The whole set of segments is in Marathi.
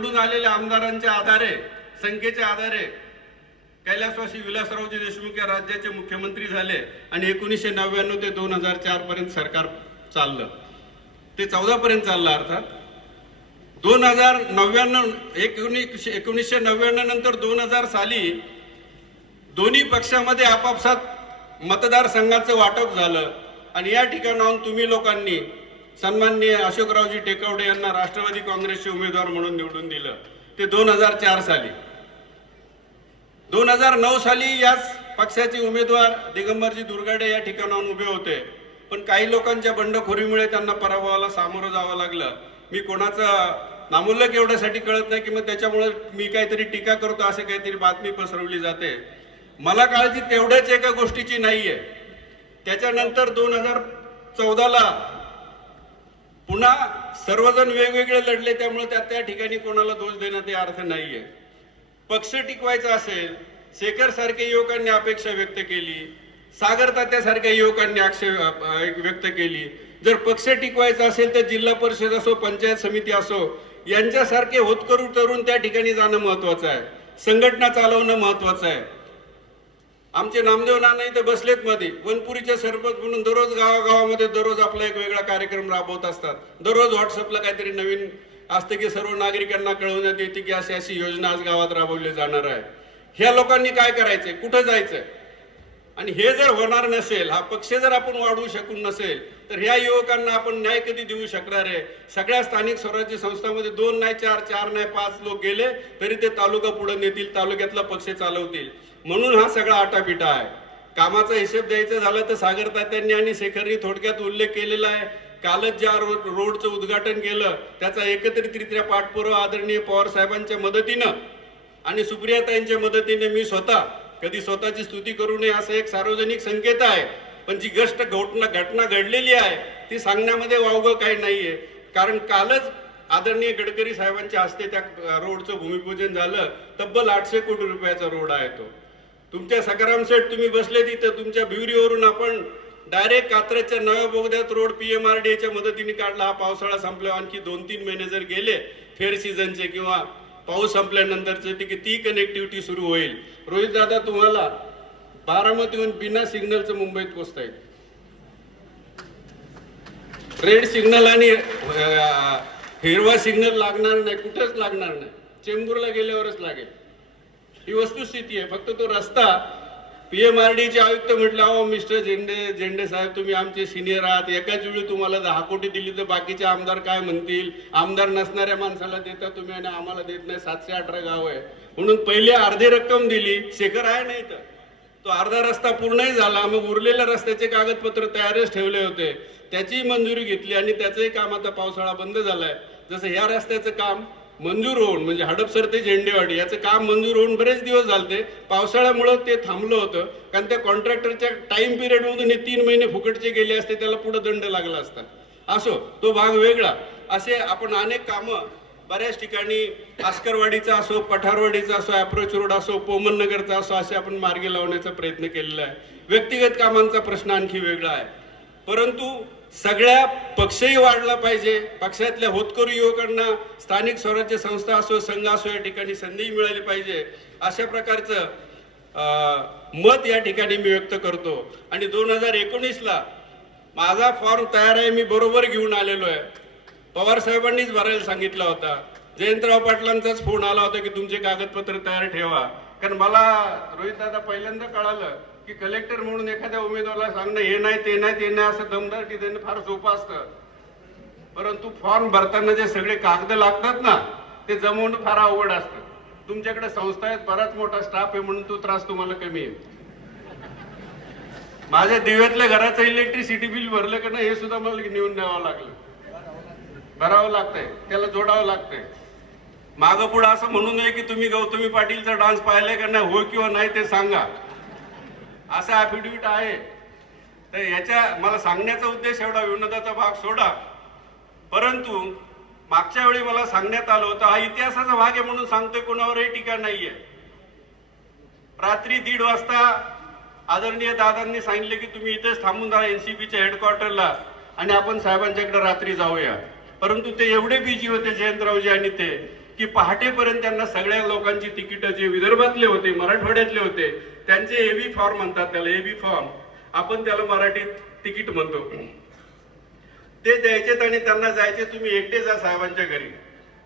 निवडून आलेल्या आमदारांच्या आधारे संख्येच्या आधारे कैलासवासी विलासरावजी देशमुख या राज्याचे मुख्यमंत्री झाले आणि एकोणीसशे नव्याण्णव ते दोन हजार चार पर्यंत सरकार चाललं. ते चौदा पर्यंत चाललं अर्थात. दोन हजार नव्याण्णव एकोणीसशे एकोणीसशे नव्याण्णव नंतर दोन हजार साली दोन्ही पक्षामध्ये आपापसात मतदारसंघाचं वाटप झालं. आणि या ठिकाणाहून तुम्ही लोकांनी सन्माननीय अशोकरावजी टेकवडे यांना राष्ट्रवादी काँग्रेसचे उमेदवार म्हणून निवडून दिलं. ते दोन हजार चार साली. दोन हजार नऊ साली याच पक्षाचे उमेदवार दिगंबरजी दुर्गाडे या ठिकाणाहून उभे होते. पण काही लोकांच्या बंडखोरीमुळे त्यांना पराभवाला सामोरं जावं लागलं. मी कोणाचं नामुल्लक एवढ्यासाठी कळत नाही की मग त्याच्यामुळे मी काहीतरी टीका करतो असे काहीतरी बातमी पसरवली जाते. मला काळजी तेवढ्याच एका गोष्टीची नाही आहे त्याच्यानंतर दोन हजार चौदाला पुन्हा सर्वजण वेगवेगळे लढले त्यामुळे त्या त्या ठिकाणी कोणाला दोष देण्यात ते अर्थ नाहीये. पक्ष टिकवायचा असेल शेखर सारख्या युवकांनी अपेक्षा व्यक्त केली सागर तात्यासारख्या युवकांनी आक्षेप व्यक्त केली. जर पक्ष टिकवायचा असेल तर जिल्हा परिषद असो पंचायत समिती असो यांच्यासारखे होतकरू तरुण त्या ठिकाणी जाणं महत्वाचं आहे. संघटना चालवणं महत्वाचं आहे. आमचे नामदेव नाना इथे बसलेत मध्ये. वनपुरीचे सरपंच म्हणून दररोज गावागावामध्ये दररोज आपला एक वेगळा कार्यक्रम राबवत असतात. दररोज व्हॉट्सअपला काहीतरी नवीन असते की सर्व नागरिकांना कळवण्यात येते की अशी अशी योजना आज गावात राबवली जाणार आहे. ह्या लोकांनी काय करायचंय? कुठं जायचंय? आणि हे जर होणार नसेल हा पक्ष जर आपण वाढवू शकून नसेल तर ह्या युवकांना आपण न्याय कधी देऊ शकणार आहे? सगळ्या स्थानिक स्वराज्य संस्थांमध्ये दोन नाही चार चार नाही पाच लोक गेले तरी ते तालुका पुढे नेतील तालुक्यातला पक्ष चालवतील. म्हणून हा सगळा आटापिटा आहे. कामाचा हिशेब द्यायचं झालं तर सागर तात्यांनी आणि शेखरनी थोडक्यात उल्लेख केलेला आहे. कालच ज्या रोड रोडचं उद्घाटन केलं त्याचा एकत्रितरित्या पाठपुरावा आदरणीय पवार साहेबांच्या मदतीनं आणि सुप्रियाताईंच्या मदतीने मी स्वतः कधी स्वतःची स्तुती करू नये असं एक सार्वजनिक संकेत आहे. पण जी गष्ट घटना घटना घडलेली आहे ती सांगण्यामध्ये वावगं काही नाहीये. कारण कालच आदरणीय गडकरी साहेबांच्या हस्ते त्या रोडचं भूमिपूजन झालं. तब्बल आठशे कोटी रुपयाचा रोड आहे तो. तुमच्या सकाराम तुम्ही बसले तिथं तुमच्या भिवरीवरून आपण डायरेक्ट कात्रजच्या नव्या बोगद्यात road P M R D एच्या मदतीने काढला. हा पावसाळा संपल्यावर आणखी दोन तीन महिने जर गेले फेअर सीझनचे किंवा पाऊस संपल्यानंतरचे ती ती कनेक्टिव्हिटी सुरू होईल. रोहित दादा तुम्हाला बारामतीहून बिना सिग्नलचं मुंबईत पोचता येईल. रेड सिग्नल आणि हिरवा सिग्नल लागणार नाही कुठंच लागणार नाही. चेंबूरला गेल्यावरच लागेल. ही वस्तुस्थिती आहे. फक्त तो रस्ता पीएमआरडीचे आयुक्त म्हटलं अहो मिस्टर झेंडे झेंडे साहेब तुम्ही आमचे सिनियर आहात. एकाच वेळी तुम्हाला दहा कोटी दिली तर बाकीचे आमदार काय म्हणतील? आमदार नसणाऱ्या माणसाला देता तुम्ही आणि आम्हाला देत नाही. सातशे अठरा गाव आहे म्हणून पहिले अर्धी रक्कम दिली. शेखर आहे नाही तर तो अर्धा रस्ता पूर्णही झाला. मग उरलेल्या रस्त्याचे कागदपत्र तयारच ठेवले होते. त्याचीही मंजुरी घेतली आणि त्याचंही काम आता पावसाळा बंद झालाय. जसं ह्या रस्त्याचं काम मंजूर होऊन म्हणजे हडपसर ते झेंडेवाडी याचं काम मंजूर होऊन बरेच दिवस झालते. पावसाळ्यामुळं ते थांबलं होतं कारण त्या कॉन्ट्रॅक्टरच्या टाइम पिरियडमधून हे तीन महिने फुकटचे गेले असते त्याला पुढे दंड लागला असता. असो तो भाग वेगळा. असे आपण अनेक कामं बऱ्याच ठिकाणी आस्करवाडीचा असो पठारवाडीचा असो अप्रोच रोड असो पोमन नगरचा असो असे आपण मार्गी लावण्याचा प्रयत्न केलेला आहे. व्यक्तिगत कामांचा प्रश्न आणखी वेगळा आहे. परंतु सगळ्या पक्षही वाढला पाहिजे. पक्षातल्या होतकरू युवकांना स्थानिक स्वराज्य संस्था असो संघ असो या ठिकाणी संधी मिळाली पाहिजे. अशा प्रकारचं मत या ठिकाणी मी व्यक्त करतो. आणि दोन हजार एकोणीसला माझा फॉर्म तयार आहे मी बरोबर घेऊन आलेलो आहे. पवार साहेबांनीच भरायला सांगितला होता. जयंतराव पाटलांचाच फोन आला होता की तुमचे कागदपत्र तयार ठेवा. कारण मला रोहित दादा पहिल्यांदा कळालं की कलेक्टर म्हणून एखाद्या उमेदवाराला सांगणं हे नाही ते नाही ते नाही असं दमदाटी देणं फार सोपं असतं. परंतु फॉर्म भरताना जे सगळे कागद लागतात ना ते जमवणं फार अवघड असतं. तुमच्याकडे संस्था आहेत बराच मोठा स्टाफ आहे म्हणून तो त्रास तुम्हाला कमी आहे. माझ्या दिव्यातल्या घराचं इलेक्ट्रिसिटी बिल भरलं का नाही हे सुद्धा मला नेऊन द्यावं लागलं. भरावं लागतंय त्याला जोडावं लागतंय. मागं पुढं असं म्हणू नये की तुम्ही गौतमी पाटीलचा डान्स पाहिलाय का नाही हो किंवा नाही ते सांगा. असा ॲफिडेविट आहे. तर याच्या मला सांगण्याचा उद्देश एवढा विनोदाचा भाग सोडा. परंतु मागच्या वेळी मला सांगण्यात आलं होतं हा इतिहासाचा भाग आहे म्हणून सांगतोय कोणावरही टीका नाहीये. रात्री दीड वाजता आदरणीय दादांनी सांगितले की तुम्ही इथेच थांबून राहा एनसीपीच्या हेडक्वार्टरला आणि आपण साहेबांच्याकडे रात्री जाऊया. परंतु ते एवढे बिजी होते जयंतरावजी आणि ते की पहाटेपर्यंत त्यांना सगळ्या लोकांची तिकीट जे विदर्भातले होते मराठवाड्यातले होते त्यांचे एव्ही फॉर्म म्हणतात त्याला एव्ही फॉर्म आपण त्याला मराठीत तिकीट म्हणतो. ते द्यायचेत आणि त्यांना जायचे तुम्ही एकटे जा साहेबांच्या घरी.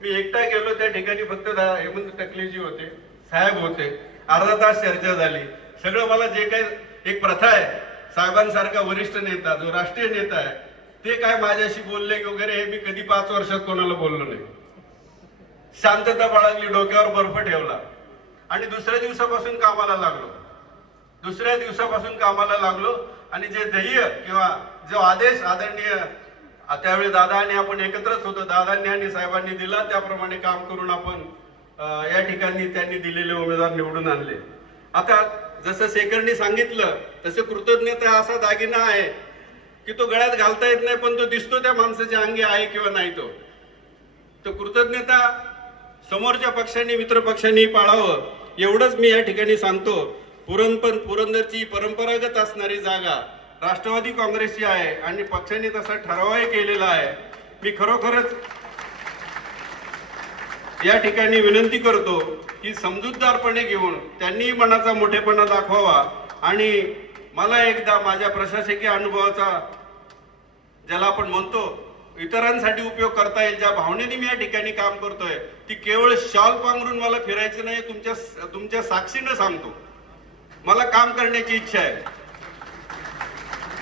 मी एकटा गेलो त्या ठिकाणी फक्त हेमंत टकलेजी होते साहेब होते. अर्धा तास चर्चा झाली. सगळं मला जे काही एक प्रथा आहे साहेबांसारखा वरिष्ठ नेता जो राष्ट्रीय नेता आहे ते काय माझ्याशी बोलले वगैरे हे मी कधी पाच वर्षात कोणाला बोललो नाही. शांतता बाळगली डोक्यावर बर्फ ठेवला. आणि दुसऱ्या दिवसापासून कामाला लागलो. दुसऱ्या दिवसापासून कामाला लागलो आणि जे ध्येय किंवा जो आदेश आदरणीय त्यावेळी दादा आणि आपण एकत्रच होतो. दादांनी आणि साहेबांनी दिला. त्याप्रमाणे काम करून आपण या ठिकाणी त्यांनी दिलेले उमेदवार निवडून आणले. आता जसं शेखरनी सांगितलं तसं कृतज्ञता असा दागिना आहे की तो गळ्यात घालता येत नाही पण तो दिसतो त्या माणसाच्या अंगी आहे किंवा नाही तो. तर कृतज्ञता समोरच्या पक्षांनी मित्र पक्षांनी पाळावं. एवढंच मी या ठिकाणी सांगतो. पुरणपण पुरंदरची परंपरागत असणारी जागा राष्ट्रवादी काँग्रेसची आहे आणि पक्षांनी तसा ठरावही केलेला आहे. मी खरोखरच या ठिकाणी विनंती करतो की समजूतदारपणे घेऊन त्यांनी मनाचा मोठेपणा दाखवावा आणि मला एकदा माझ्या प्रशासकीय अनुभवाचा ज्याला आपण म्हणतो इतरांसाठी उपयोग करता येईल ज्या भावनेने मी या ठिकाणी काम करतोय ती केवळ शॉल पांघरून मला फिरायचं नाही तुमच्या तुमच्या साक्षीनं सांगतो. मला काम करण्याची इच्छा आहे.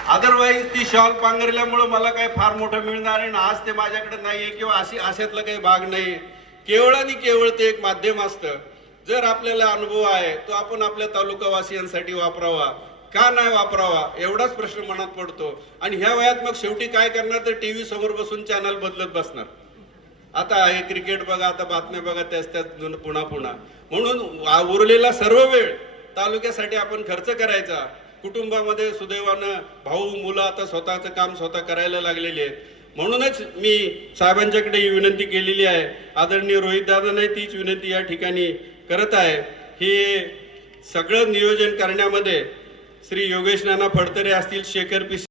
अदरवाईज ती शॉल पांघरल्यामुळं मला काही फार मोठं मिळणार आहे आज ते माझ्याकडे नाहीये किंवा अशी अशातला काही भाग नाही केवळ आणि केवळ ते एक माध्यम असतं. जर आपल्याला अनुभव आहे तो आपण आपल्या तालुकावासियांसाठी वापरावा. का नाही वापरावा? एवढाच प्रश्न मनात पडतो. आणि ह्या वयात मग शेवटी काय करणार तर टीव्ही समोर बसून चॅनल बदलत बसणार. आता हे क्रिकेट बघा आता बातम्या बघा त्याच त्याच पुन्हा पुन्हा. म्हणून उरलेला सर्व वेळ तालुक्यासाठी आपण खर्च करायचा. कुटुंबामध्ये सुदैवानं भाऊ मुलं आता स्वतःचं काम स्वतः करायला लागलेली आहेत. म्हणूनच मी साहेबांच्याकडे ही विनंती केलेली आहे. आदरणीय रोहित तीच विनंती या ठिकाणी करत आहे. हे सगळं नियोजन करण्यामध्ये श्री योगेश नाना फडतरे असतील शेखर पी